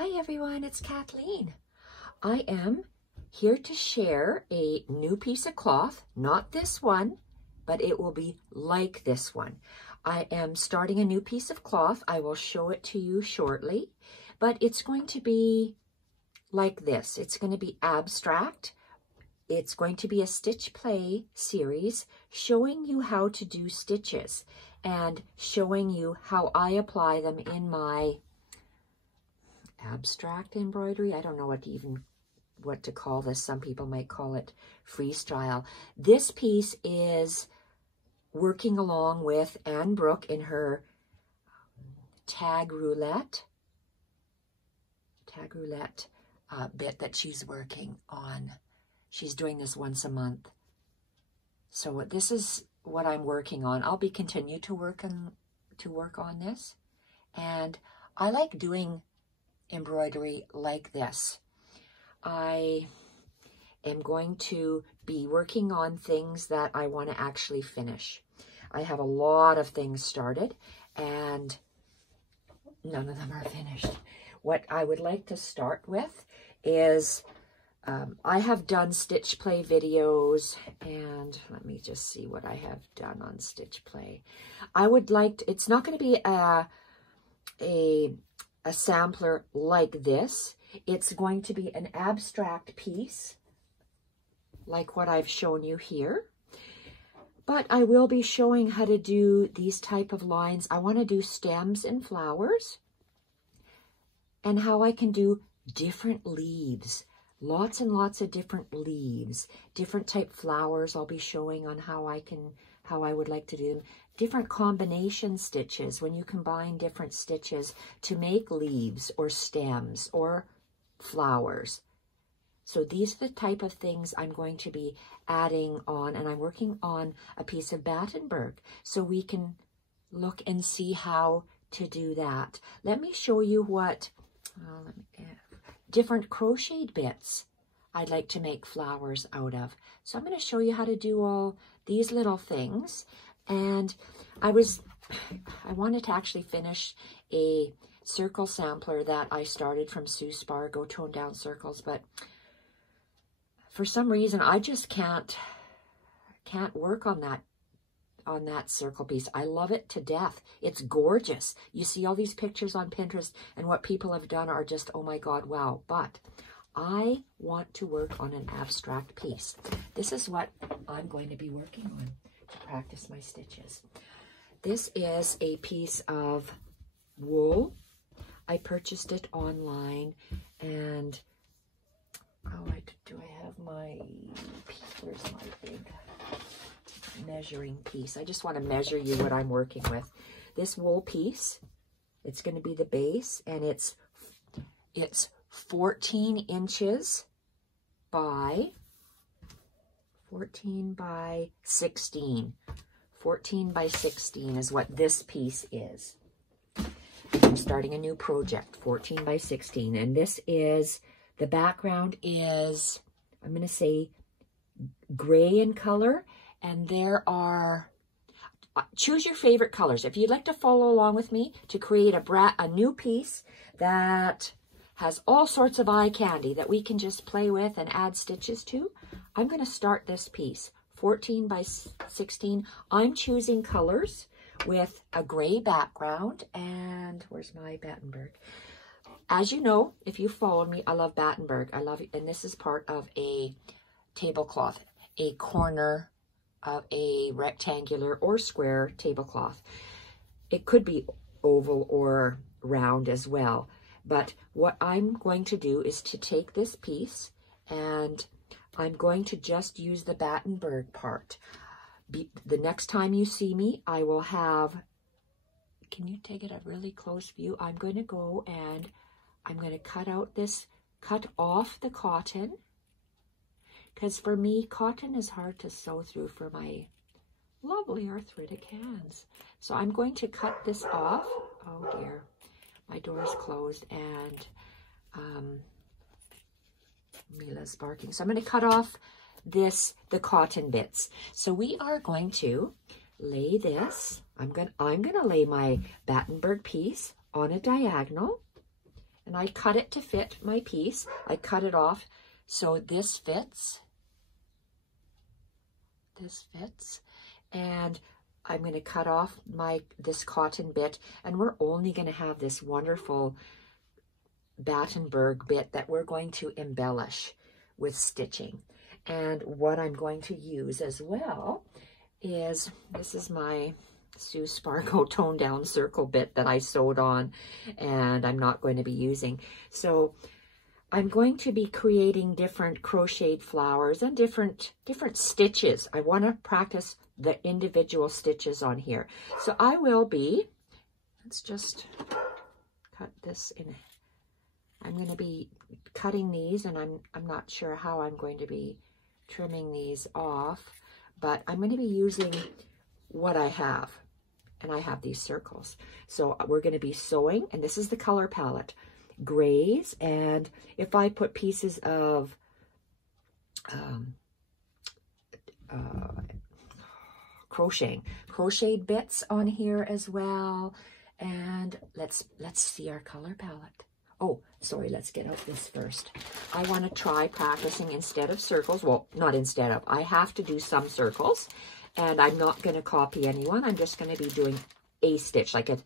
Hi everyone, it's Kathleen. I am here to share a new piece of cloth, not this one, but it will be like this one. I am starting a new piece of cloth. I will show it to you shortly, but it's going to be like this. It's going to be abstract. It's going to be a stitch play series showing you how to do stitches and showing you how I apply them in my abstract embroidery. I don't know what to call this. Some people might call it freestyle. This piece is working along with Anne Brooke in her tag roulette bit that she's working on. She's doing this once a month. So this is what I'm working on. I'll be continue to work on this, and I like doing embroidery like this. I am going to be working on things that I want to actually finish. I have a lot of things started and none of them are finished. What I would like to start with is I have done stitch play videos, and let me just see what I have done on stitch play. I would like to, it's not going to be a sampler like this. It's going to be an abstract piece like what I've shown you here, but I will be showing how to do these type of lines. I want to do stems and flowers, and how I can do different leaves, lots and lots of different leaves, different type flowers. I'll be showing on how I would like to do them. Different combination stitches, when you combine different stitches to make leaves or stems or flowers. So these are the type of things I'm going to be adding on, and I'm working on a piece of Battenberg so we can look and see how to do that. Let me show you what different crocheted bits I'd like to make flowers out of. So I'm going to show you how to do all these little things. And I wanted to actually finish a circle sampler that I started from Sue Spargo, Tone Down Circles, but for some reason I just can't work on that circle piece. I love it to death. It's gorgeous. You see all these pictures on Pinterest, and what people have done are just, oh my God, wow. But I want to work on an abstract piece. This is what I'm going to be working on to practice my stitches. This is a piece of wool. I purchased it online, and do I have my piece? Where's my big measuring piece? I just want to measure you what I'm working with. This wool piece, it's going to be the base, and it's 14 inches by 14 by 16. 14 by 16 is what this piece is. I'm starting a new project, 14 by 16. And this is, the background is, I'm going to say gray in color. And there are, choose your favorite colors. If you'd like to follow along with me to create a new piece that has all sorts of eye candy that we can just play with and add stitches to, I'm going to start this piece, 14 by 16. I'm choosing colors with a gray background, and where's my Battenberg? As you know, if you followed me, I love Battenberg. I love it, and this is part of a tablecloth, a corner of a rectangular or square tablecloth. It could be oval or round as well. But what I'm going to do is to take this piece, and I'm going to just use the Battenberg part. The next time you see me, I will have, can you take it a really close view? I'm going to go and I'm going to cut off the cotton. Because for me, cotton is hard to sew through for my lovely arthritic hands. So I'm going to cut this off. Oh dear, my door is closed, and Mila's barking. So I'm going to cut off the cotton bits. So we are going to lay this. I'm going to lay my Battenberg piece on a diagonal, And I cut it to fit my piece. I cut it off so this fits. This fits. And I'm going to cut off this cotton bit, and we're only going to have this wonderful Battenberg bit that we're going to embellish with stitching. And what I'm going to use as well is, this is my Sue Spargo toned down circle bit that I sewed on, and I'm not going to be using. So I'm going to be creating different crocheted flowers and different stitches. I want to practice the individual stitches on here. So I will be, let's just cut this in. I'm going to be cutting these, and I'm not sure how I'm going to be trimming these off, but I'm going to be using what I have, and I have these circles. So we're going to be sewing, and this is the color palette, grays, and if I put pieces of crocheted bits on here as well. And let's see our color palette. Oh, sorry, let's get out this first. I want to try practicing instead of circles. Well, not instead of. I have to do some circles, and I'm not going to copy anyone. I'm just going to be doing a stitch, like a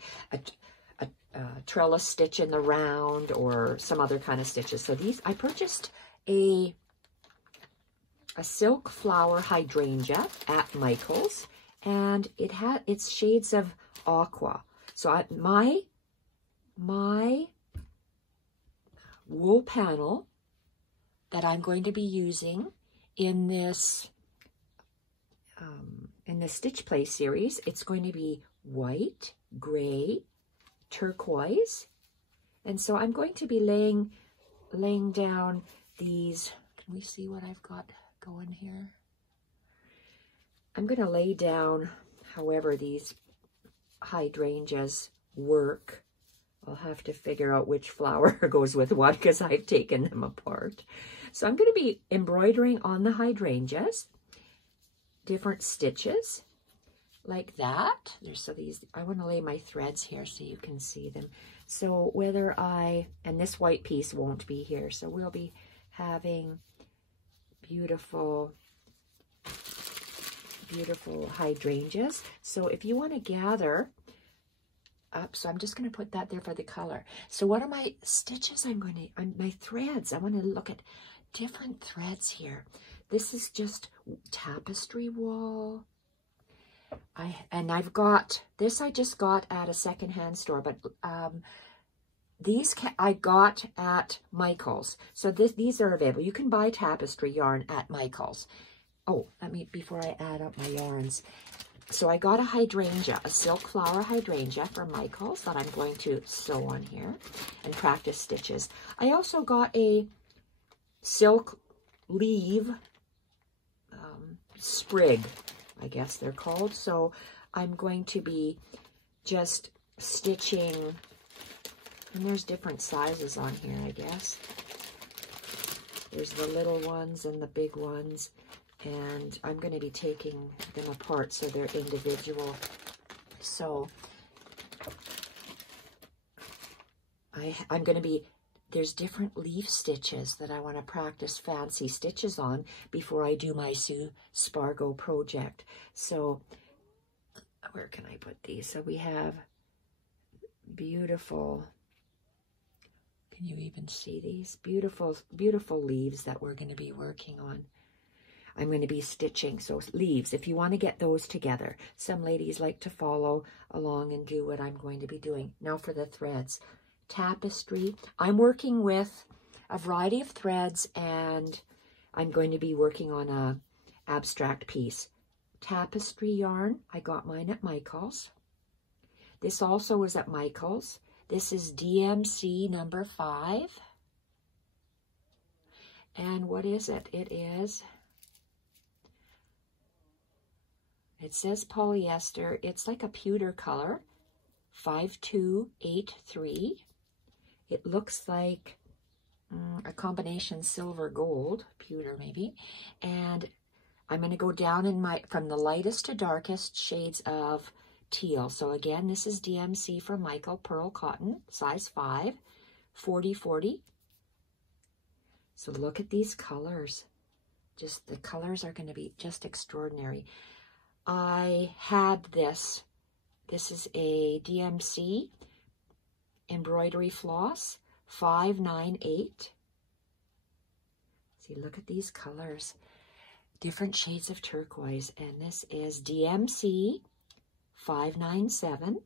trellis stitch in the round or some other kind of stitches. So these, I purchased a silk flower hydrangea at Michael's, and it's shades of aqua. So my wool panel that I'm going to be using in this Stitch Play series, it's going to be white, gray, turquoise, and so I'm going to be laying down these. Can we see what I've got going here? I'm going to lay down however these hydrangeas work. I'll have to figure out which flower goes with what because I've taken them apart. So I'm going to be embroidering on the hydrangeas, different stitches like that. So these, I want to lay my threads here so you can see them. So whether and this white piece won't be here, so we'll be having beautiful hydrangeas. So if you want to gather up, so I'm just going to put that there for the color. So what are my stitches? My threads. I want to look at different threads here. This is just tapestry wool. I've got this. I just got at a secondhand store, but these I got at Michael's. So these are available. You can buy tapestry yarn at Michael's. Oh, before I add up my yarns. So I got a hydrangea, a silk flower hydrangea from Michael's that I'm going to sew on here and practice stitches. I also got a silk leaf sprig, I guess they're called. So I'm going to be just stitching, and there's different sizes on here, I guess. There's the little ones and the big ones. And I'm going to be taking them apart so they're individual. So I'm going to be, there's different leaf stitches that I want to practice fancy stitches on before I do my Sue Spargo project. So where can I put these? So we have beautiful, can you even see these? Beautiful, beautiful leaves that we're going to be working on. I'm going to be stitching, so leaves, if you want to get those together. Some ladies like to follow along and do what I'm going to be doing. Now for the threads. Tapestry. I'm working with a variety of threads, and I'm going to be working on a abstract piece. Tapestry yarn, I got mine at Michael's. This also was at Michael's. This is DMC number 5. And what is it? It says polyester. It's like a pewter color, 5283. It looks like a combination silver gold, pewter maybe. And I'm going to go down from the lightest to darkest shades of teal. So again, this is DMC from Michael, pearl cotton, size 5, 40/40. So look at these colors. Just the colors are going to be just extraordinary. I had this. This is a DMC embroidery floss, 598. See, look at these colors. Different shades of turquoise. And this is DMC 597.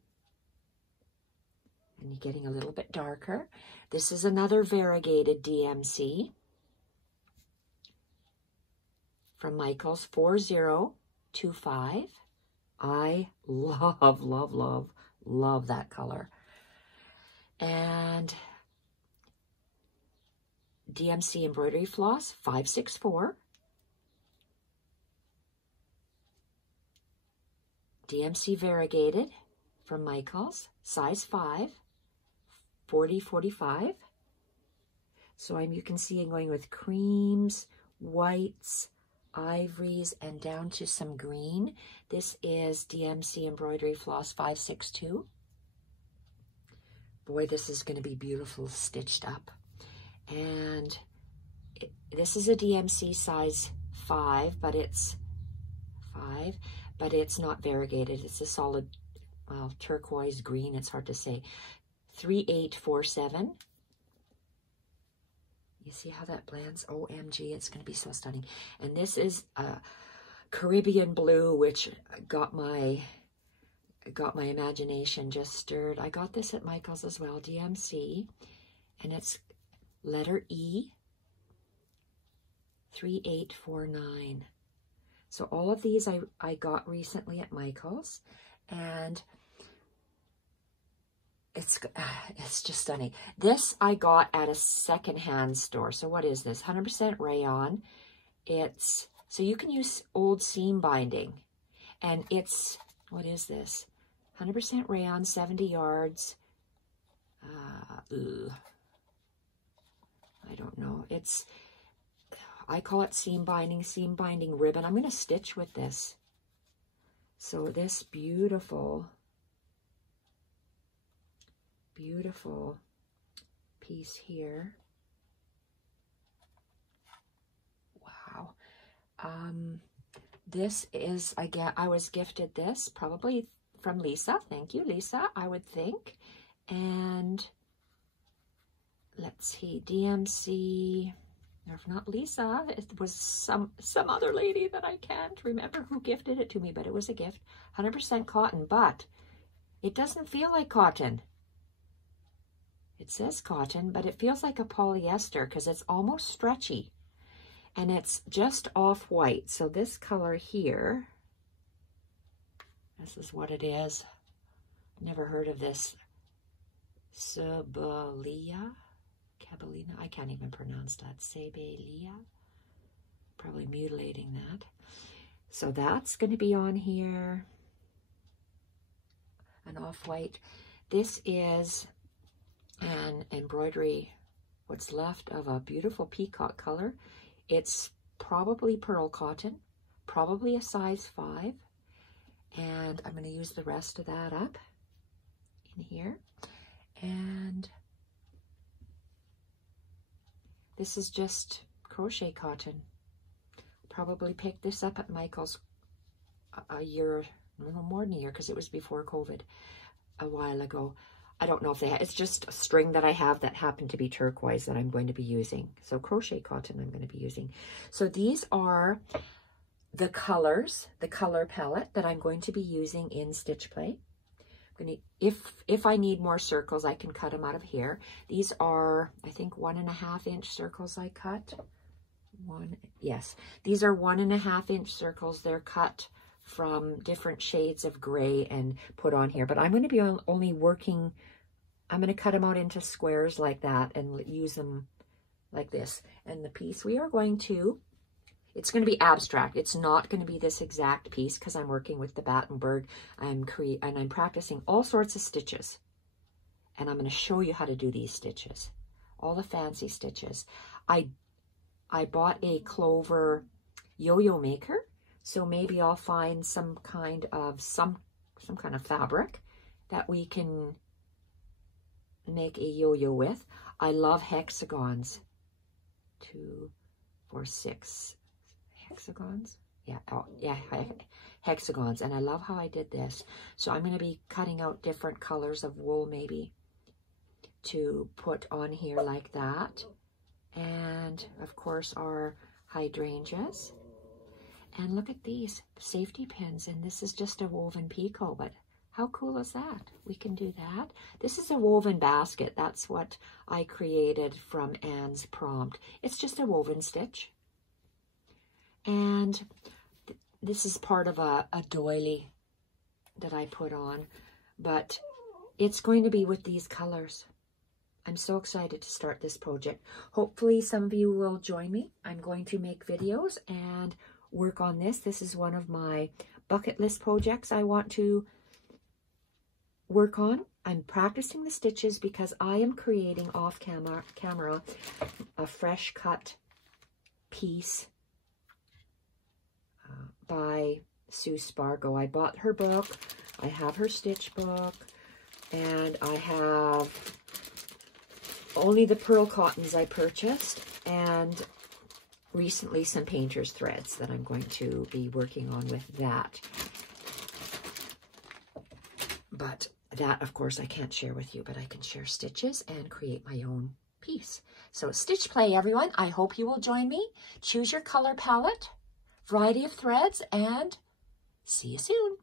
And you're getting a little bit darker. This is another variegated DMC from Michaels, 4025. I love, love, love, love that color. And DMC embroidery floss, 564. DMC variegated from Michaels, size 5, 40/45. So you can see I'm going with creams, whites, ivories, and down to some green. This is DMC embroidery floss, 562. Boy, this is going to be beautiful stitched up. And this is a DMC size 5, but it's 5, but it's not variegated. It's a solid, well, turquoise green. It's hard to say. 3847. You see how that blends? OMG, it's going to be so stunning. And this is Caribbean blue, which got my imagination just stirred. I got this at Michael's as well, DMC, and it's letter E, 3849. So all of these I got recently at Michael's, and it's just stunning. This I got at a secondhand store. So what is this? 100% rayon. It's, so you can use old seam binding, and it's, what is this? 100% rayon, 70 yards. I don't know. It's, I call it seam binding ribbon. I'm going to stitch with this. So this beautiful, beautiful piece here. Wow. This is, I was gifted this probably from Lisa. Thank you, Lisa, I would think. And let's see, DMC, or if not Lisa, it was some other lady that I can't remember who gifted it to me, but it was a gift. 100% cotton, but it doesn't feel like cotton. It says cotton, but it feels like a polyester because it's almost stretchy. And it's just off-white. So this color here, this is what it is. Never heard of this. Cabalina, I can't even pronounce that. Cabalina, probably mutilating that. So that's going to be on here. An off-white. This is an embroidery, what's left of a beautiful peacock color. It's probably pearl cotton, probably a size 5. And I'm going to use the rest of that up in here. And this is just crochet cotton. Probably picked this up at Michael's a year, no more than a year, because it was before COVID, a while ago. I don't know if they have, it's just a string that I have that happened to be turquoise that I'm going to be using. So crochet cotton I'm going to be using. So these are the colors, the color palette that I'm going to be using in Stitch Play. I'm going to, if I need more circles, I can cut them out of here. These are, I think, 1.5 inch circles I cut. Yes, these are 1.5 inch circles. They're cut from different shades of gray and put on here, but I'm going to be only working, I'm going to cut them out into squares like that and use them like this. And the piece we are going to, it's going to be abstract. It's not going to be this exact piece because I'm working with the Battenberg. And I'm practicing all sorts of stitches, and I'm going to show you how to do these stitches, all the fancy stitches. I bought a clover yo-yo maker. So maybe I'll find some kind of fabric that we can make a yo-yo with. I love hexagons. 2, 4, 6 hexagons. Yeah, oh, yeah, hexagons. And I love how I did this. So I'm going to be cutting out different colors of wool maybe to put on here like that. And of course our hydrangeas. And look at these safety pins. And this is just a woven picot, but how cool is that? We can do that. This is a woven basket. That's what I created from Anne's prompt. It's just a woven stitch. And this is part of a doily that I put on, but it's going to be with these colors. I'm so excited to start this project. Hopefully some of you will join me. I'm going to make videos and work on this. This is one of my bucket list projects I want to work on. I'm practicing the stitches because I am creating off camera a fresh cut piece by Sue Spargo. I bought her book, I have her stitch book, and I have only the pearl cottons I purchased, and recently some painter's threads that I'm going to be working on with that. But that, of course, I can't share with you, but I can share stitches and create my own piece. So stitch play, everyone. I hope you will join me. Choose your color palette, variety of threads, and see you soon.